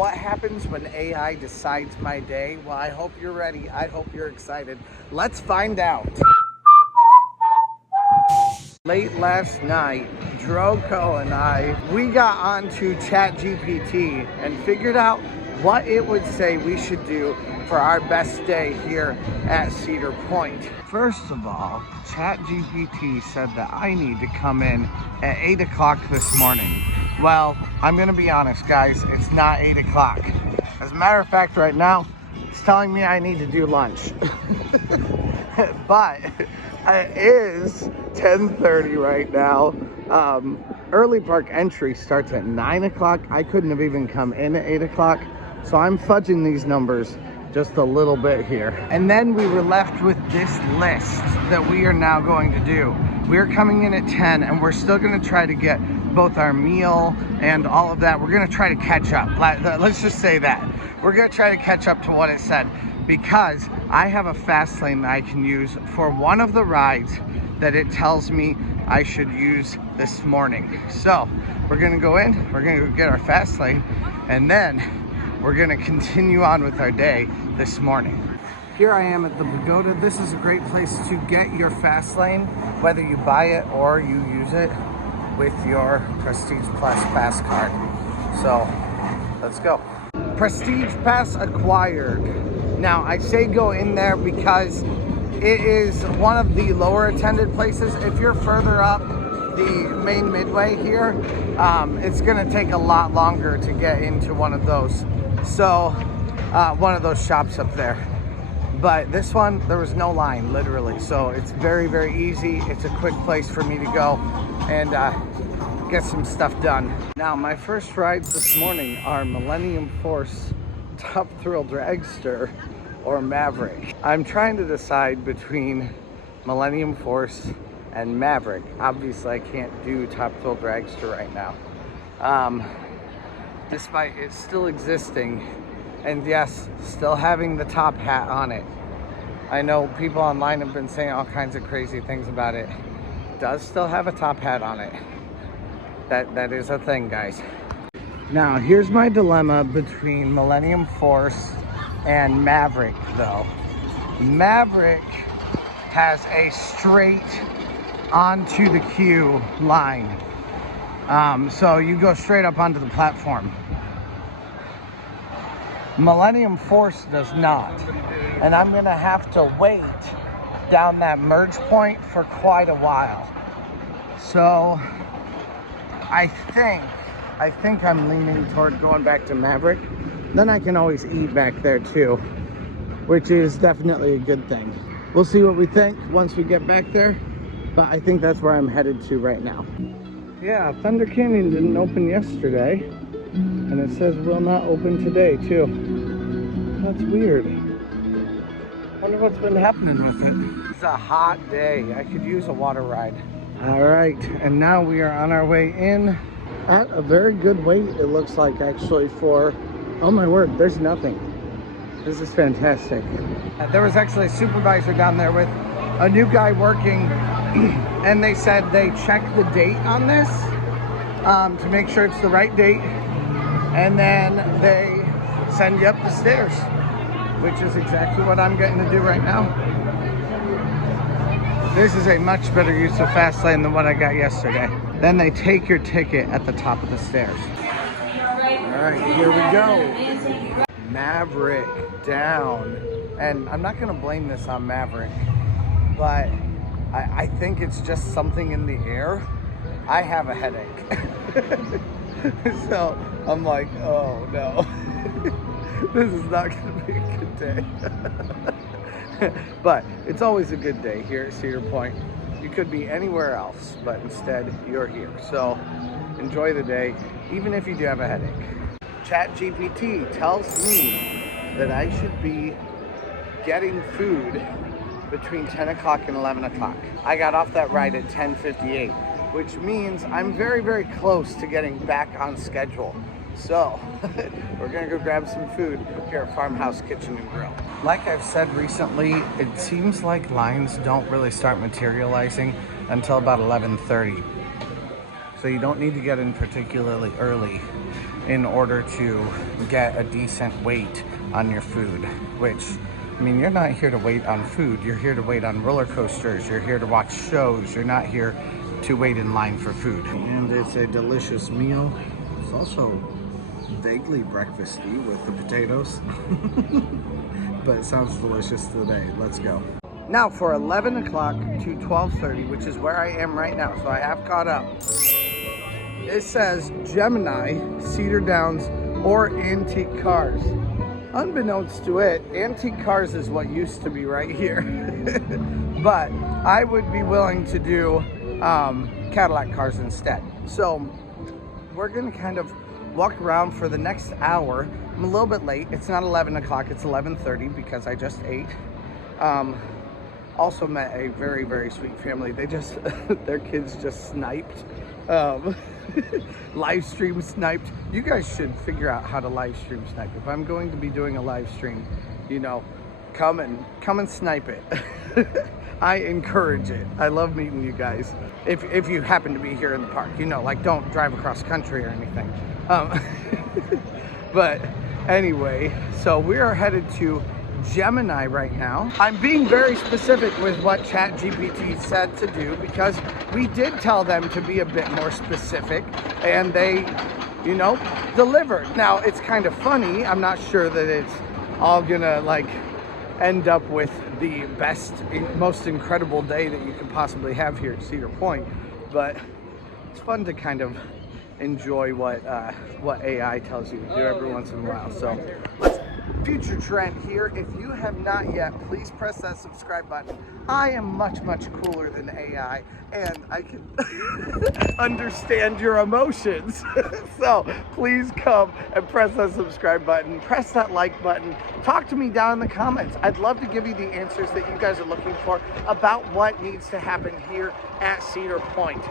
What happens when AI decides my day? Well, I hope you're ready. I hope you're excited. Let's find out. Late last night, Droco and I, we got onto ChatGPT and figured out what it would say we should do for our best day here at Cedar Point. First of all, ChatGPT said that I need to come in at 8 o'clock this morning. Well, I'm gonna be honest, guys, it's not 8 o'clock. As a matter of fact, right now, it's telling me I need to do lunch. But it is 10:30 right now. Early park entry starts at 9 o'clock. I couldn't have even come in at 8 o'clock. So I'm fudging these numbers just a little bit here. And then we were left with this list that we are now going to do. We're coming in at 10 and we're still gonna try to get both our meal and all of that. We're gonna try to catch up. Let's just say that. We're gonna try to catch up to what it said, because I have a fast lane that I can use for one of the rides that it tells me I should use this morning. So we're gonna go in, we're gonna go get our fast lane, and then we're gonna continue on with our day this morning. Here I am at the Pagoda. This is a great place to get your fast lane, whether you buy it or you use it with your Prestige Plus Pass card. So let's go. Prestige Pass acquired. Now I say go in there because it is one of the lower attended places. If you're further up the main midway here, it's gonna take a lot longer to get into one of those. So one of those shops up there. But this one, there was no line, literally. So it's very, very easy. It's a quick place for me to go and get some stuff done. Now, my first rides this morning are Millennium Force, Top Thrill Dragster, or Maverick. I'm trying to decide between Millennium Force and Maverick. Obviously, I can't do Top Thrill Dragster right now. Despite it still existing, and yes, still having the top hat on it. I know people online have been saying all kinds of crazy things about it. It does still have a top hat on it. That is a thing, guys. Now, here's my dilemma between Millennium Force and Maverick, though. Maverick has a straight onto the queue line. So you go straight up onto the platform. Millennium Force does not. And I'm gonna have to wait down that merge point for quite a while. So I think I'm leaning toward going back to Maverick. Then I can always eat back there too, which is definitely a good thing. We'll see what we think once we get back there, but I think that's where I'm headed to right now. Yeah, Thunder Canyon didn't open yesterday, and it says will not open today too. That's weird. Wonder what's been happening with it. It's a hot day. I could use a water ride. All right, and now we are on our way in at a very good wait, it looks like, actually, for, oh my word, there's nothing. This is fantastic. There was actually a supervisor down there with a new guy working, and they said they check the date on this to make sure it's the right date, and then they send you up the stairs, which is exactly what I'm getting to do right now. This is a much better use of fast lane than what I got yesterday. Then they take your ticket at the top of the stairs. All right, here we go. Maverick down. And I'm not gonna blame this on Maverick, but I think it's just something in the air. I have a headache. So I'm like, oh no. This is not gonna be a good day. But it's always a good day here at Cedar Point. You could be anywhere else, but instead you're here. So enjoy the day, even if you do have a headache. ChatGPT tells me that I should be getting food between 10 o'clock and 11 o'clock. I got off that ride at 10:58, which means I'm very, very close to getting back on schedule. So we're gonna go grab some food here at Farmhouse Kitchen and Grill. Like I've said recently, it seems like lines don't really start materializing until about 11:30. So you don't need to get in particularly early in order to get a decent weight on your food, which, I mean, you're not here to wait on food. You're here to wait on roller coasters. You're here to watch shows. You're not here to wait in line for food. And it's a delicious meal. It's also vaguely breakfasty with the potatoes. But it sounds delicious today. Let's go. Now for 11 o'clock to 12:30, which is where I am right now, so I have caught up. It says Gemini, Cedar Downs, or Antique Cars. Unbeknownst to it, Antique Cars is what used to be right here. But I would be willing to do Cadillac Cars instead. So we're gonna kind of walk around for the next hour. I'm a little bit late. It's not 11 o'clock, it's 11:30 because I just ate. Also met a very, very sweet family. They just, their kids just sniped. Live stream sniped. You guys should figure out how to live stream snipe. If I'm going to be doing a live stream, you know, come and snipe it. I encourage it. I love meeting you guys. If you happen to be here in the park, you know, like don't drive across country or anything. But anyway, so we are headed to Gemini right now. I'm being very specific with what ChatGPT said to do because we did tell them to be a bit more specific and they, you know, delivered. Now it's kind of funny. I'm not sure that it's all gonna like end up with the best, most incredible day that you could possibly have here at Cedar Point, but it's fun to kind of enjoy what AI tells you to do every once in a while. So future trend here, if you have not yet, please press that subscribe button. I am much, much cooler than AI and I can understand your emotions. So please come and press that subscribe button, press that like button, talk to me down in the comments. I'd love to give you the answers that you guys are looking for about what needs to happen here at Cedar Point.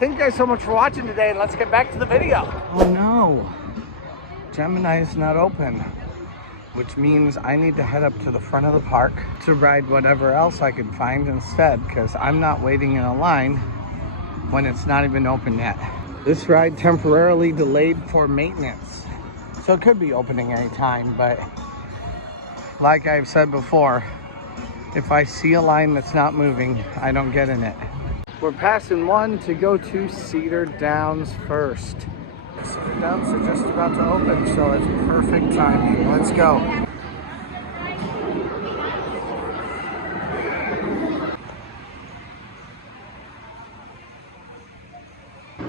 Thank you guys so much for watching today, and let's get back to the video. Oh no, Gemini is not open, which means I need to head up to the front of the park to ride whatever else I can find instead, because I'm not waiting in a line when it's not even open yet. This ride temporarily delayed for maintenance, so it could be opening anytime, but like I've said before, if I see a line that's not moving, I don't get in it. We're passing one to go to Cedar Downs first. Cedar Downs are just about to open, so it's perfect timing. Let's go.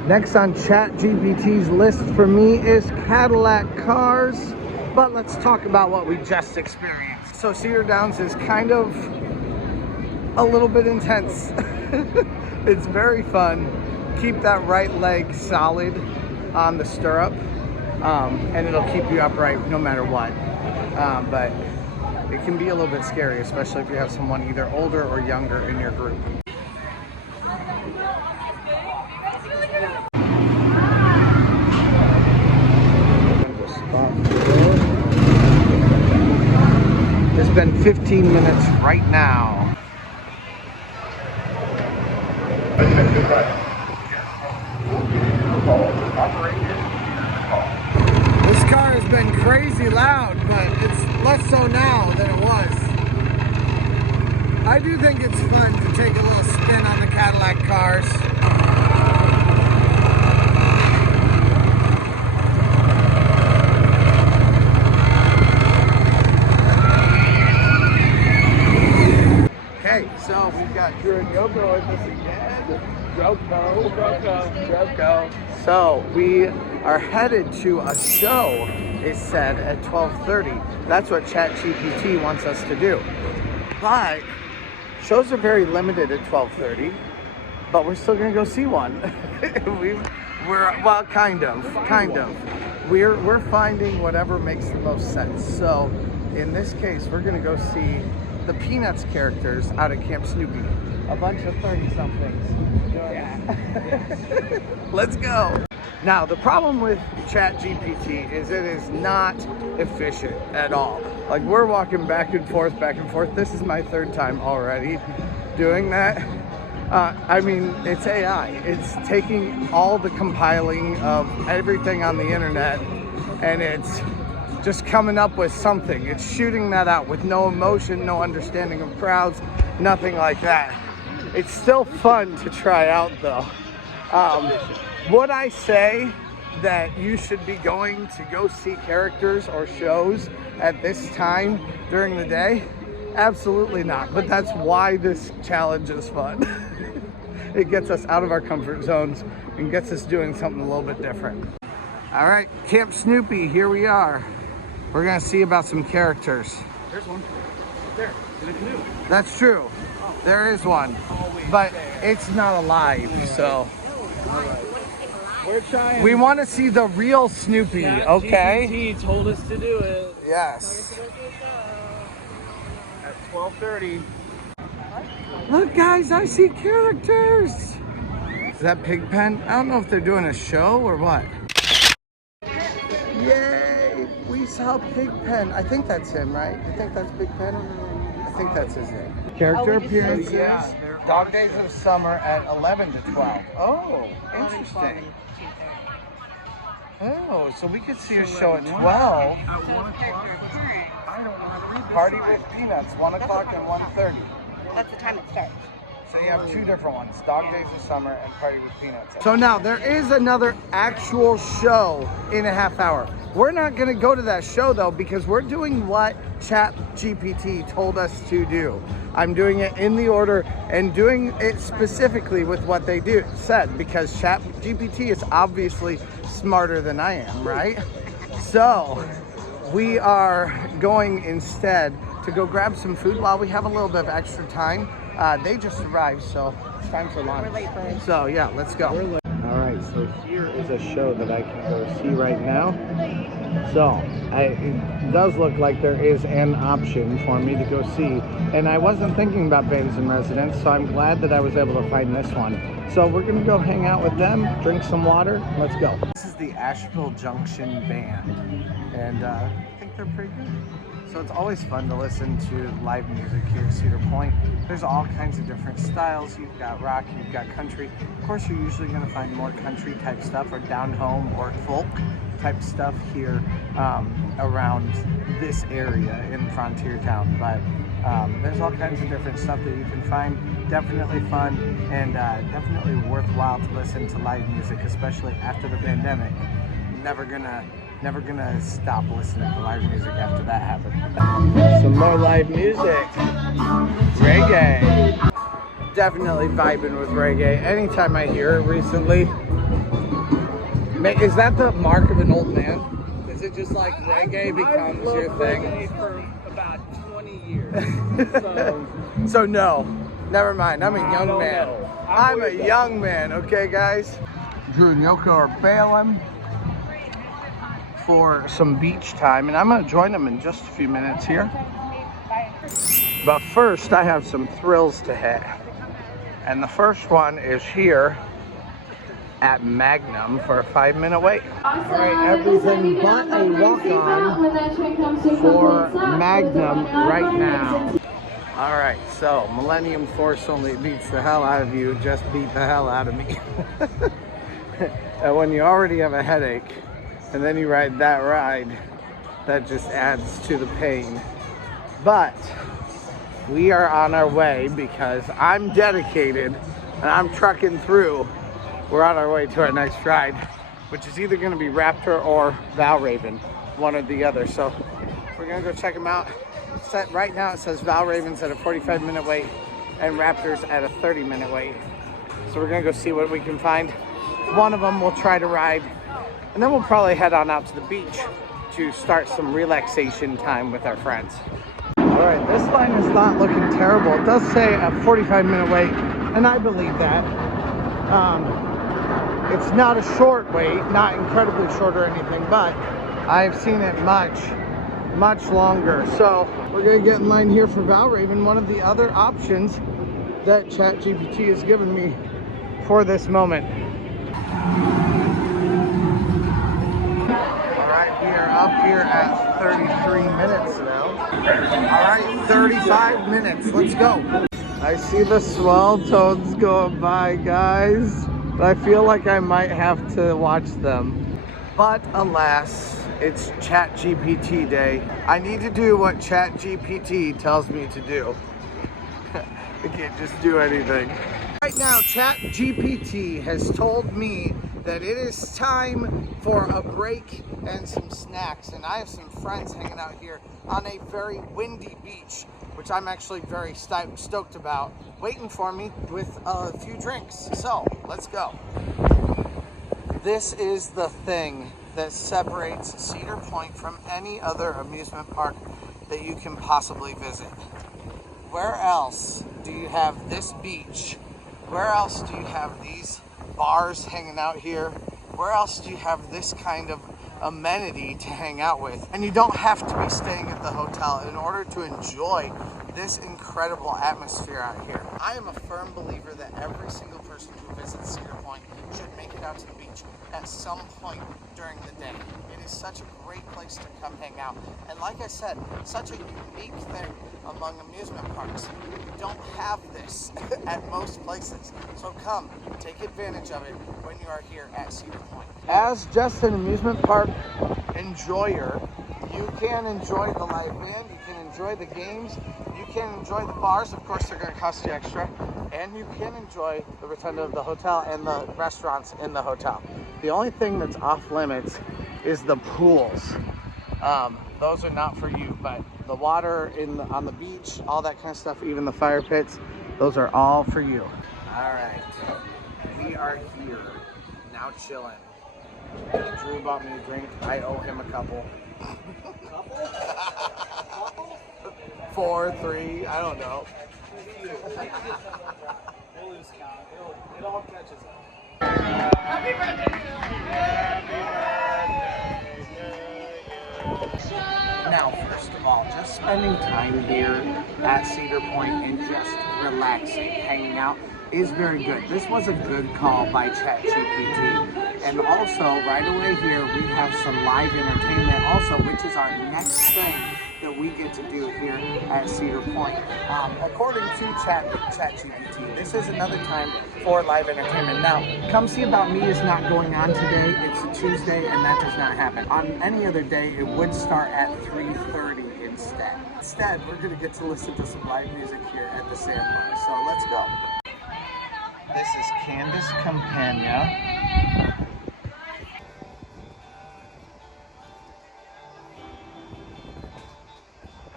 Next on ChatGPT's list for me is Cadillac Cars, but let's talk about what we just experienced. So Cedar Downs is kind of a little bit intense. It's very fun. Keep that right leg solid on the stirrup, and it'll keep you upright no matter what. But it can be a little bit scary, especially if you have someone either older or younger in your group. It's been 15 minutes right now. This car has been crazy loud, but it's less so now than it was. I do think it's fun to take a little spin on the Cadillac Cars. Okay, so we've got Drew and Yoko with us again. Droko. So we are headed to a show, it said, at 12:30. That's what ChatGPT wants us to do. But shows are very limited at 12:30, but we're still gonna go see one. Well, kind of. We're finding whatever makes the most sense. So in this case, we're gonna go see the Peanuts characters out at Camp Snoopy. A bunch of 30-somethings. Yeah. Let's go. Now, the problem with ChatGPT is it is not efficient at all. Like, we're walking back and forth. This is my third time already doing that. I mean, it's AI. It's taking all the compiling of everything on the internet and it's just coming up with something. It's shooting that out with no emotion, no understanding of crowds, nothing like that. It's still fun to try out though. Would I say that you should be going to go see characters or shows at this time during the day? Absolutely not, but that's why this challenge is fun. It gets us out of our comfort zones and gets us doing something a little bit different. All right, Camp Snoopy, here we are. We're gonna see about some characters. There's one. Right there. In a canoe. That's true. There is one, but it's not alive, so. All right. We're trying. We want to see the real Snoopy, okay? ChatGPT told us to do it. Yes. At 12:30. Look, guys, I see characters. Is that Pigpen? I don't know if they're doing a show or what. Yay! We saw Pigpen. I think that's him, right? I think that's Pigpen. I think that's his name. Character appearances. Yeah. Dog Days of Summer at 11 to 12. Oh, interesting. Oh, so we could see a show at 12. Party with Peanuts, 1 o'clock and 1:30. That's the time it starts. So you have two different ones, Dog Days of Summer and Party with Peanuts. So now there is another actual show in a half hour. We're not gonna go to that show though, because we're doing what ChatGPT told us to do. I'm doing it in the order and doing it specifically with what they said, because ChatGPT is obviously smarter than I am, right? So we are going instead to go grab some food while we have a little bit of extra time. They just arrived, so it's time for lunch. We're late for it. So yeah, let's go. All right, so here is a show that I can go see right now. So it does look like there is an option for me to go see, and I wasn't thinking about Bands and Residents, so I'm glad that I was able to find this one. So we're gonna go hang out with them, drink some water. Let's go. This is the Asheville Junction Band, and I think they're pretty good. So it's always fun to listen to live music here at Cedar Point. There's all kinds of different styles. You've got rock, you've got country. Of course, you're usually gonna find more country type stuff or down home or folk type stuff here around this area in Frontier Town. But there's all kinds of different stuff that you can find. Definitely fun and definitely worthwhile to listen to live music, especially after the pandemic. Never gonna stop listening to live music after that happened. Some more live music. Reggae. Definitely vibing with reggae. Anytime I hear it recently. Is that the mark of an old man? Is it just like reggae becomes your thing? Reggae for about 20 years. So no, never mind. I'm a young man. I'm a young man, okay guys? Drew and Yoko are bailing for some beach time, and I'm gonna join them in just a few minutes here. But first, I have some thrills to hit. And the first one is here at Magnum for a 5-minute wait. All right, everything but a walk-on for Magnum right now. All right, so Millennium Force only beats the hell out of you, just beat the hell out of me. And when you already have a headache, and then you ride that ride, that just adds to the pain. But we are on our way because I'm dedicated and I'm trucking through. We're on our way to our next ride, which is either gonna be Raptor or Valravn, one or the other. So we're gonna go check them out. Right now it says Valravn's at a 45-minute wait and Raptor's at a 30-minute wait. So we're gonna go see what we can find. One of them we'll try to ride, and then we'll probably head on out to the beach to start some relaxation time with our friends. All right, this line is not looking terrible. It does say a 45-minute wait, and I believe that. It's not a short wait, not incredibly short or anything, but I've seen it much longer. So we're gonna get in line here for Valravn, one of the other options that ChatGPT has given me for this moment. Alright, we are up here at 33 minutes now. Alright, 35 minutes, let's go. I see the swell toads going by, guys. But I feel like I might have to watch them. But alas, It's ChatGPT day. I need to do what ChatGPT tells me to do. I can't just do anything. Right now, ChatGPT has told me that it is time for a break and some snacks. And I have some friends hanging out here on a very windy beach, which I'm actually very stoked about, waiting for me with a few drinks. So, let's go. This is the thing that separates Cedar Point from any other amusement park that you can possibly visit. Where else do you have this beach? Where else do you have these bars hanging out here? Where else do you have this kind of amenity to hang out with? And you don't have to be staying at the hotel in order to enjoy this incredible atmosphere out here. I am a firm believer that every single person who visits Cedar Point should make it out to the beach at some point during the day. It is such a great place to come hang out. And like I said, such a unique thing among amusement parks. You don't have this at most places. So come, take advantage of it when you are here at Cedar Point. As just an amusement park enjoyer, you can enjoy the live band, you can enjoy the games, you can enjoy the bars. Of course, they're going to cost you extra. And you can enjoy the rotunda of the hotel and the restaurants in the hotel. The only thing that's off limits is the pools. Those are not for you, but the water on the beach, all that kind of stuff, even the fire pits, those are all for you. All right, we are here, now chilling. Drew bought me a drink. I owe him a couple. Couple? 4, 3, I don't know. We'll lose count. It all catches up. Happy birthday! Now, first of all, just spending time here at Cedar Point and just relaxing, hanging out is very good. This was a good call by ChatGPT. And also, right away here, we have some live entertainment also, which is our next thing that we get to do here at Cedar Point. According to ChatGPT, this is another time for live entertainment. Now, Come See About Me is not going on today. It's a Tuesday, and that does not happen. On any other day, it would start at 3:30 instead. Instead, we're going to get to listen to some live music here at the Sandbar. So let's go. This is Candace Campana.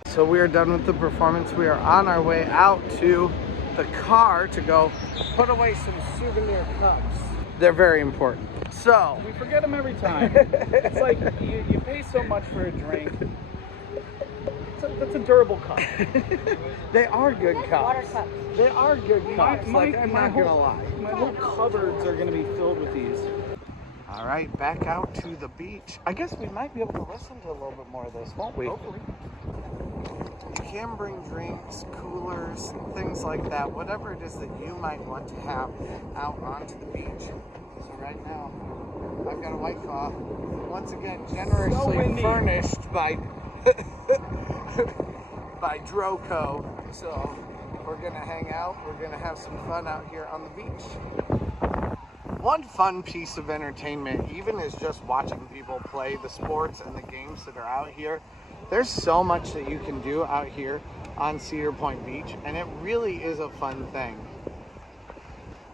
So we are done with the performance. We are on our way out to the car to go put away some souvenir cups. They're very important. So We forget them every time. It's like you pay so much for a drink. That's a durable cup. they are good cups. Water cups. They are good cups. I'm not gonna lie. My whole cupboards are gonna be filled with these. All right, back out to the beach. I guess we might be able to listen to a little bit more of this, won't we? Hopefully. You can bring drinks, coolers, things like that, whatever it is that you might want to have out onto the beach. So right now, I've got a White Claw, once again generously furnished by by Droco. So we're gonna hang out, we're gonna have some fun out here on the beach. One fun piece of entertainment, even is just watching people play the sports and the games that are out here. There's so much that you can do out here on Cedar Point Beach, and it really is a fun thing.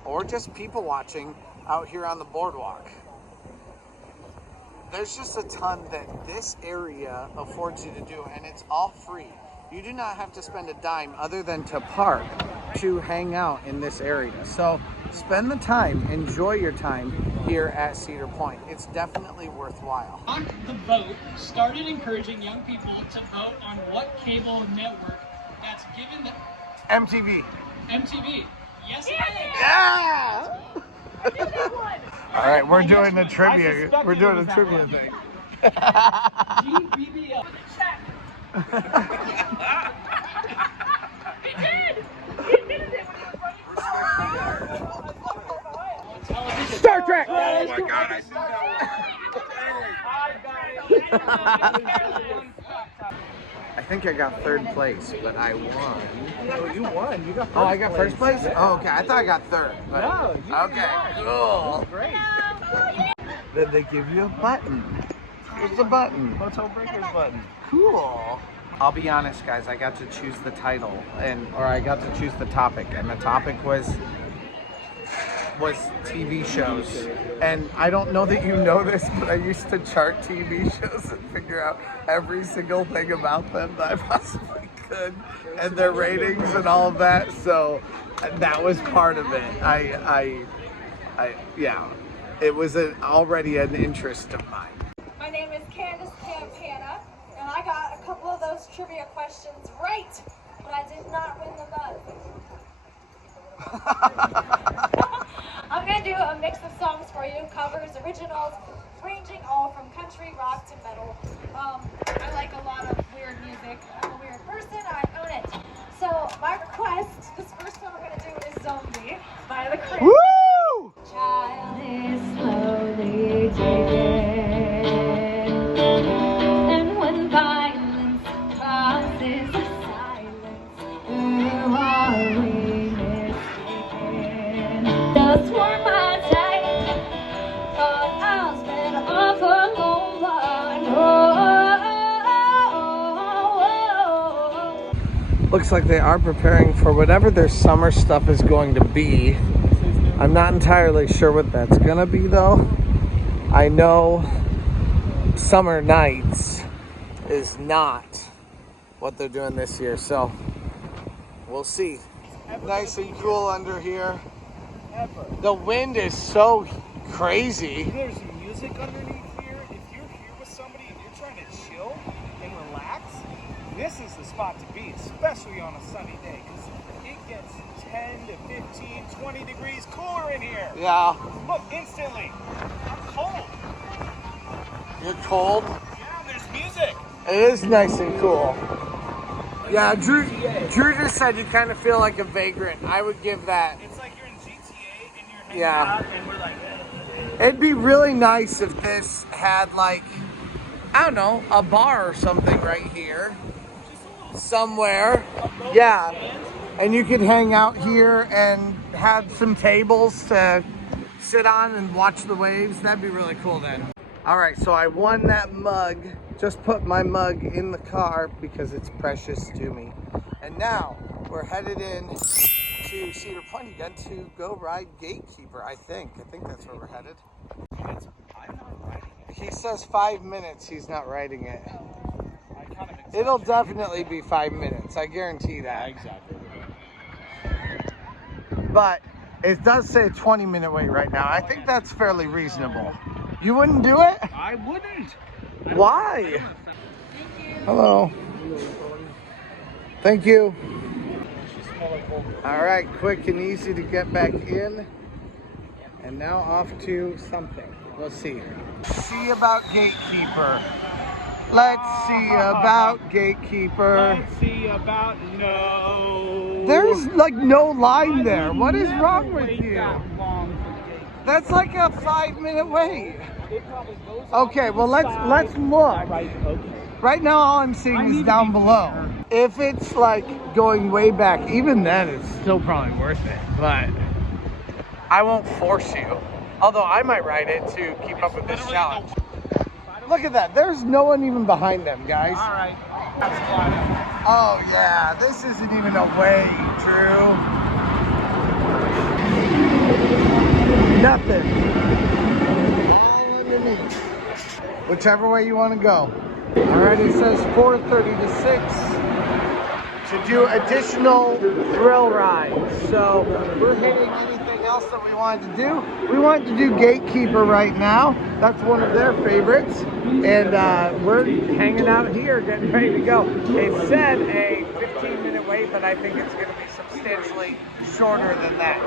Or just people watching out here on the boardwalk. There's just a ton that this area affords you to do, and it's all free. You do not have to spend a dime other than to park to hang out in this area. So spend the time, enjoy your time here at Cedar Point. It's definitely worthwhile. The vote started encouraging young people to vote on what cable network that's given the MTV. MTV. Yes, Yeah! All right, we're doing the trivia. We're doing a trivia thing. GBBL. He did! He did it when he was running. Star Trek! Oh my god, I knew that one. I think I got third place, but I won. No, you won. You got first Oh, I got first place? Yeah. Oh, okay. I thought I got third. But... No, you okay, cool. Great. Then they give you a button. It's a button. Hotel Breakers button. Cool. I'll be honest, guys. I got to choose the title, or I got to choose the topic, and the topic was TV shows. And I don't know that you know this, but I used to chart TV shows and figure out every single thing about them that I possibly could, and their ratings and all of that. So that was part of it. Yeah, it was already an interest of mine. My name is Candace Campana, and I got a couple of those trivia questions right, but I did not win the mug. I'm going to do a mix of songs for you, covers, originals, ranging all from country, rock to metal. I like a lot of weird music. I'm a weird person, I own it. So my request, this first one we're going to do is Zombie by the Cranberries. Woo! Child is slowly taken, and when violence crosses the silence, who are we mistaken? Just for my type, thought I was better off alone, but Looks like they are preparing for whatever their summer stuff is going to be. I'm not entirely sure what that's gonna be though. I know Summer Nights is not what they're doing this year, so we'll see. Nice and cool under here. The wind is so crazy. There's music underneath here. If you're here with somebody and you're trying to chill and relax, this is the spot to be, especially on a sunny day, because it gets 10 to 15, 20 degrees cooler in here. Yeah. Look, instantly. I'm cold. You're cold? Yeah, there's music. It is nice and cool. Yeah, Drew just said you kind of feel like a vagrant. I would give that. It's like you're in GTA and you're hanging Yeah. out and we're like, It'd be really nice if this had like, I don't know, a bar or something right here. Somewhere. Yeah. And you could hang out here and have some tables to sit on and watch the waves. That'd be really cool then. All right, so I won that mug. Just put my mug in the car because it's precious to me. And now we're headed in to Cedar Point again to go ride Gatekeeper, I think. I think that's where we're headed. I'm not riding it. He says 5 minutes, he's not riding it. I kind of It'll definitely be 5 minutes, I guarantee that. exactly. But it does say a 20-minute wait right now. I think that's fairly reasonable. You wouldn't do it? I wouldn't. Why? Hello. Thank you. All right, quick and easy to get back in. And now off to something. We'll see. See about Gatekeeper. Let's see about Gatekeeper. Let's see about no. There's like no line there. What is wrong with Wait you? that long for the gate. That's like a 5-minute wait. It probably goes Okay, off to well the let's side. look. All right, okay. Right now all I'm seeing is down below. If it's like going way back, even then it's still probably worth it. But I won't force you. Although I might ride it to keep up with this challenge. Look at that. There's no one even behind them, guys. All right. That's fine. Oh yeah, this isn't even a way, Drew. Nothing. All underneath. Whichever way you want to go. All right, it says 4:30 to 6 to do additional thrill rides. So we're hitting anything else that we wanted to do. We wanted to do Gatekeeper right now. That's one of their favorites. And we're hanging out here, getting ready to go. It said a 15-minute wait, but I think it's going to be substantially shorter than that.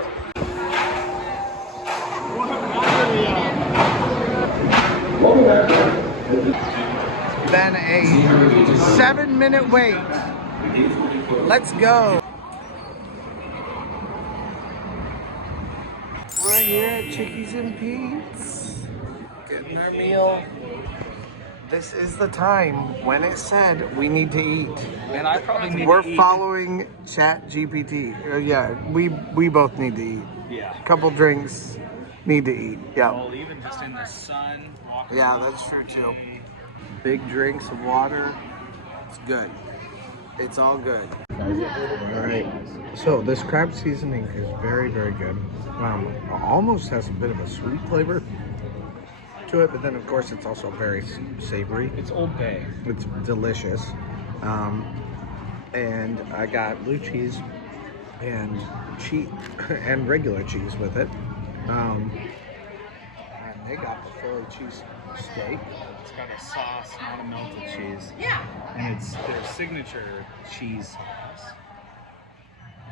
Then a 7-minute wait. Let's go. We're here at Chickie's and Pete's, getting our meal. This is the time when it said we need to eat. And I probably need We're to eat. following ChatGPT. Yeah, we both need to eat. Yeah. Couple drinks, need to eat. Yeah. Well, even just in the sun, walking Yeah, that's true too. big drinks of water. It's good. It's all good. All right. So this crab seasoning is very, very good. Almost has a bit of a sweet flavor to it, but then of course it's also very savory. It's Old Bay. It's delicious. And I got blue cheese and and regular cheese with it. And they got the Philly cheese steak. It's got a sauce, not a melted cheese. Yeah. And it's their signature cheese sauce.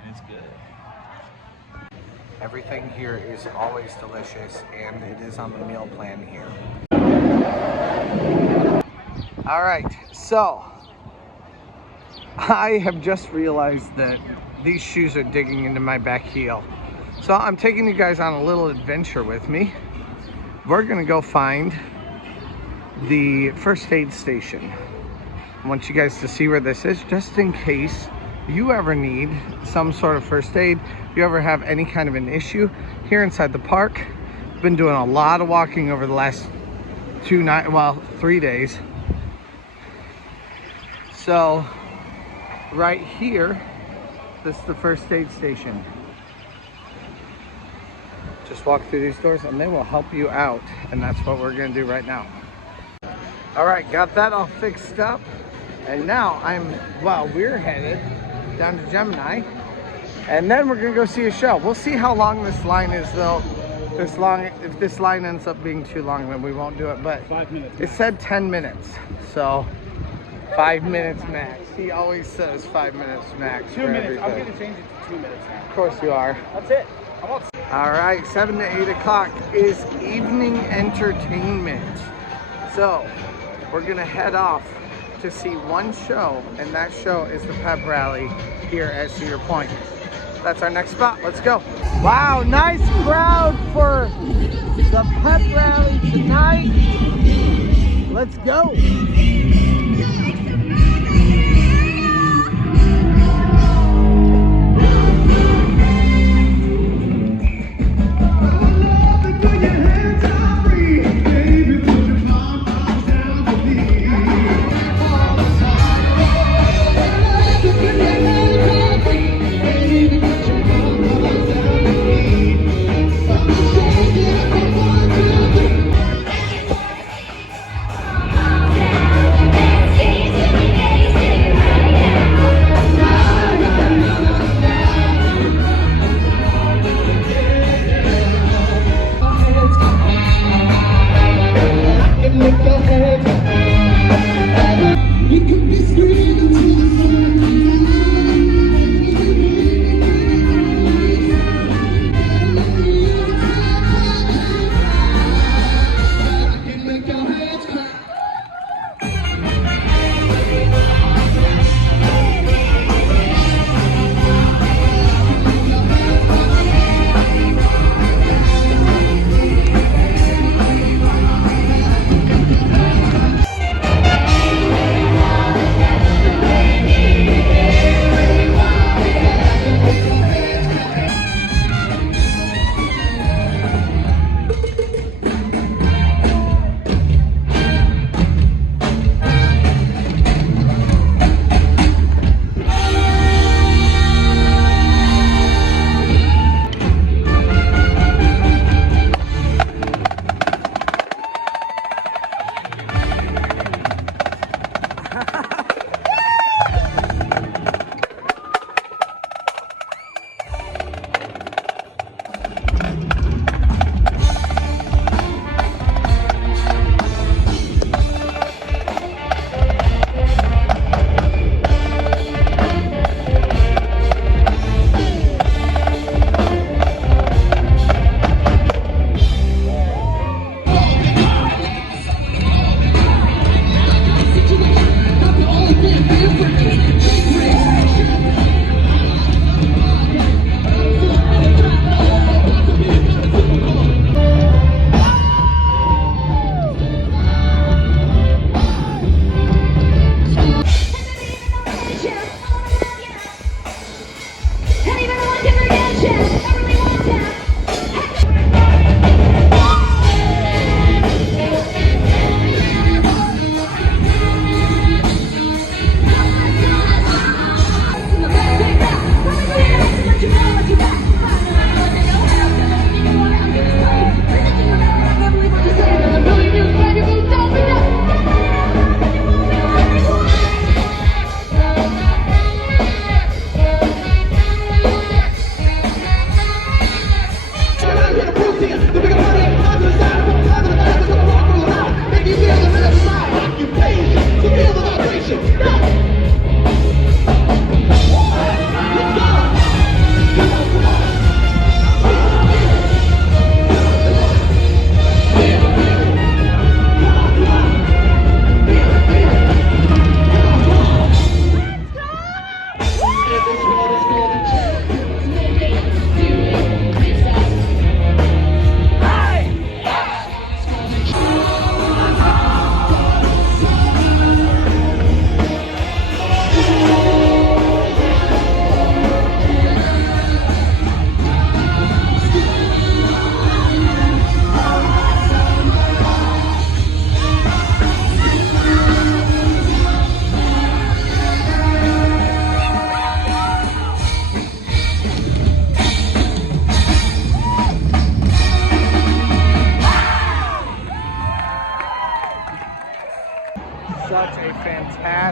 And it's good. Everything here is always delicious, and it is on the meal plan here. All right, so I have just realized that these shoes are digging into my back heel. So I'm taking you guys on a little adventure with me. We're gonna go find the first aid station. I want you guys to see where this is, just in case you ever need some sort of first aid, if you ever have any kind of an issue here inside the park. I've been doing a lot of walking over the last 3 days. So right here, this is the first aid station. Just walk through these doors and they will help you out, and that's what we're gonna do right now. All right, got that all fixed up, and now we're headed down to Gemini, and then we're gonna go see a show. We'll see how long this line is though. If this line ends up being too long, then we won't do it, but 5 minutes. it said 10 minutes, so 5 minutes max. He always says 5 minutes max. 2 for minutes. I'm everything. gonna change it to 2 minutes now. Of course you are. That's it. I'm all All right, 7 to 8 o'clock is evening entertainment. So we're gonna head off to see one show, and that show is the pep rally here at Cedar Point. That's our next spot. Let's go. Wow, nice crowd for the pep rally tonight. Let's go.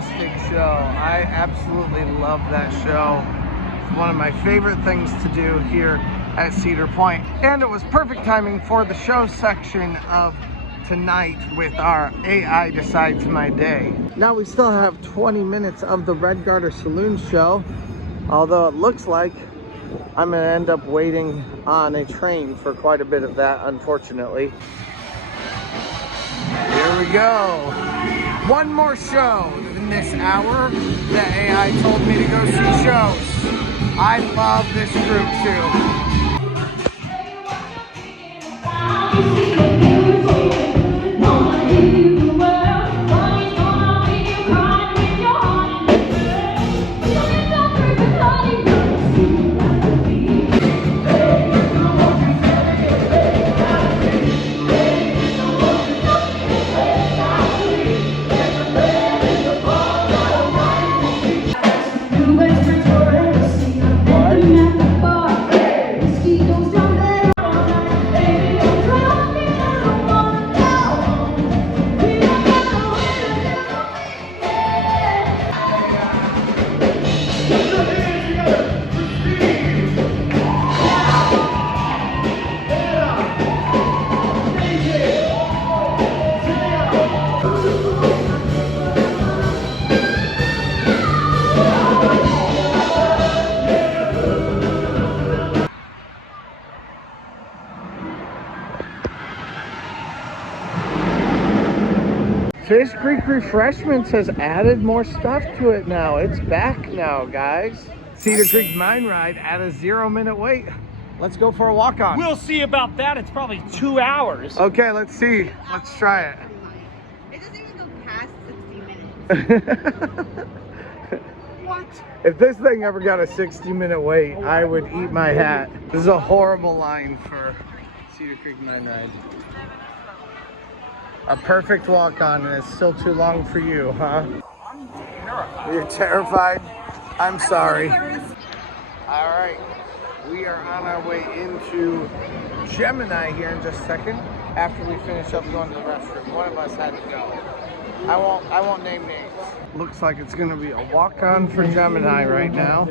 fantastic show. I absolutely love that show. It's one of my favorite things to do here at Cedar Point. And it was perfect timing for the show section of tonight with our AI Decides My Day. Now we still have 20 minutes of the Red Garter Saloon show, although it looks like I'm gonna end up waiting on a train for quite a bit of that, unfortunately. Here we go. One more show in this hour. The AI told me to go see shows. I love this group too. Fish Creek Refreshments has added more stuff to it now. It's back now, guys. Cedar Creek Mine Ride at a 0-minute wait. Let's go for a walk on. We'll see about that. It's probably 2 hours. Okay, let's see. Let's try it. It doesn't even go past 60 minutes. What? If this thing ever got a 60-minute wait, I would eat my hat. This is a horrible line for Cedar Creek Mine Ride. A perfect walk on, and it's still too long for you, huh? I'm terrified. You're terrified? I'm sorry. All right, we are on our way into Gemini here in just a second. After we finish up going to the restroom, one of us had to go. I won't name names. Looks like it's gonna be a walk on for Gemini right now.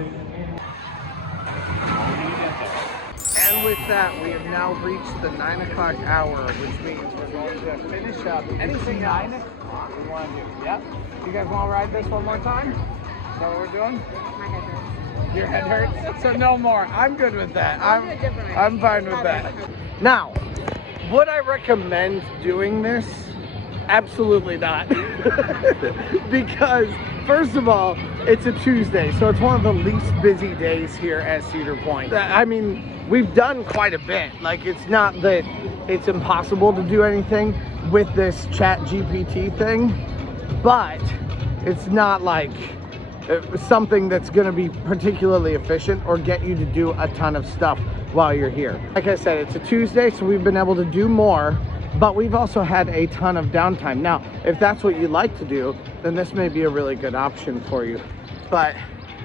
And with that, we have now reached the 9 o'clock hour, which means we're going to finish up anything 9 o'clock we want to do. Yep. You guys want to ride this one more time? Is that what we're doing? My head hurts. Your head hurts? So no more. I'm good with that. I'm fine with that. Now, would I recommend doing this? Absolutely not. Because, first of all, it's a Tuesday, so it's one of the least busy days here at Cedar Point. I mean, we've done quite a bit. Like, it's not that it's impossible to do anything with this ChatGPT thing, but it's not like something that's going to be particularly efficient or get you to do a ton of stuff while you're here. Like I said, it's a Tuesday, so we've been able to do more, but we've also had a ton of downtime. Now, if that's what you like to do, then this may be a really good option for you. But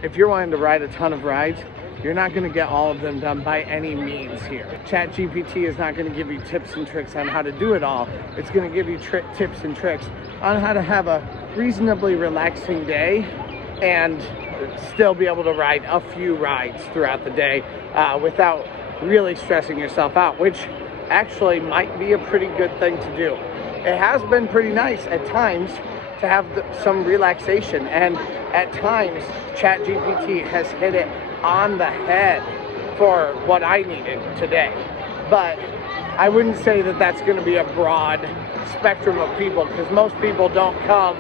if you're wanting to ride a ton of rides, you're not going to get all of them done by any means here. ChatGPT is not going to give you tips and tricks on how to do it all. It's going to give you tips and tricks on how to have a reasonably relaxing day and still be able to ride a few rides throughout the day without really stressing yourself out, which actually might be a pretty good thing to do. It has been pretty nice at times to have some relaxation, and at times ChatGPT has hit it on the head for what I needed today. But I wouldn't say that that's going to be a broad spectrum of people, because most people don't come,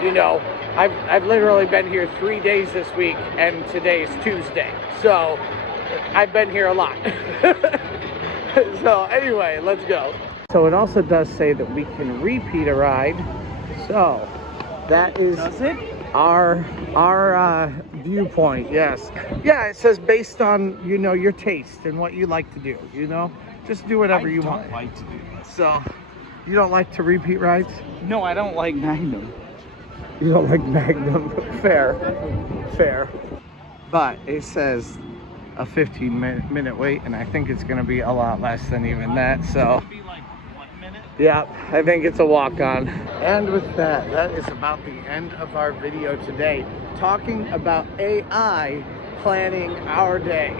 you know, I've literally been here 3 days this week, and today is Tuesday, so I've been here a lot. So anyway, let's go. So it also does say that we can repeat a ride, so that is our viewpoint. Yes, yeah, it says based on, you know, your taste and what you like to do, you know, just do whatever you want. I don't like to do this. So you don't like to repeat rides? No, I don't like Magnum. You don't like Magnum? Fair. But it says a 15-minute wait, and I think it's going to be a lot less than even that. So It's going to be like 1 minute. Yeah, I think it's a walk-on. And with that, that is about the end of our video today, talking about AI planning our day.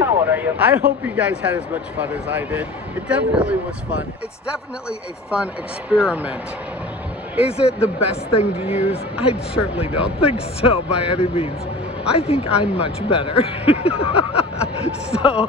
How old are you? I hope you guys had as much fun as I did. It definitely was fun. It's definitely a fun experiment. Is it the best thing to use? I certainly don't think so by any means. I think I'm much better. So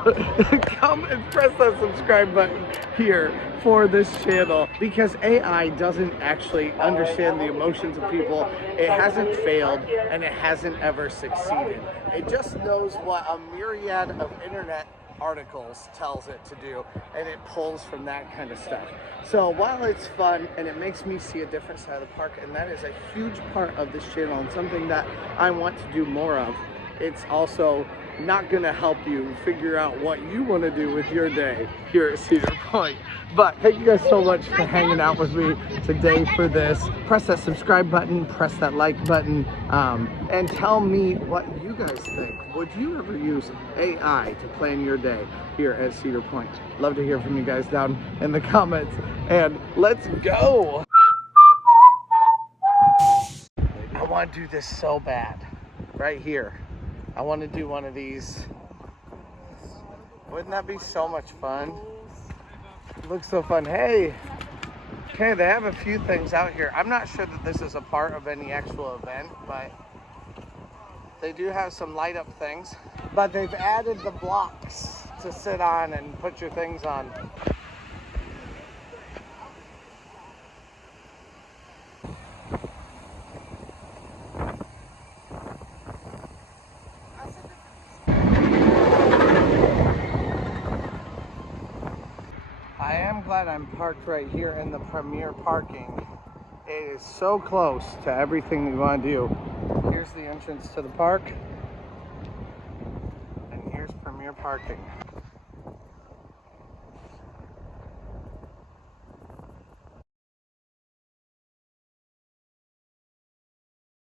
come and press that subscribe button here for this channel, because AI doesn't actually understand the emotions of people. It hasn't failed and it hasn't ever succeeded. It just knows what a myriad of internet articles tells it to do, and it pulls from that kind of stuff. So while it's fun and it makes me see a different side of the park, and that is a huge part of this channel and something that I want to do more of, it's also not going to help you figure out what you want to do with your day here at Cedar Point. But thank you guys so much for hanging out with me today for this. Press that subscribe button, press that like button, and tell me what you guys think. Would you ever use AI to plan your day here at Cedar Point? Love to hear from you guys down in the comments, and let's go. I want to do this so bad right here. I want to do one of these. Wouldn't that be so much fun? It looks so fun. Hey, okay, they have a few things out here. I'm not sure that this is a part of any actual event, but they do have some light up things. But they've added the blocks to sit on and put your things on. I am glad I'm parked right here in the premier parking. It is so close to everything we want to do. Here's the entrance to the park, and here's premier parking.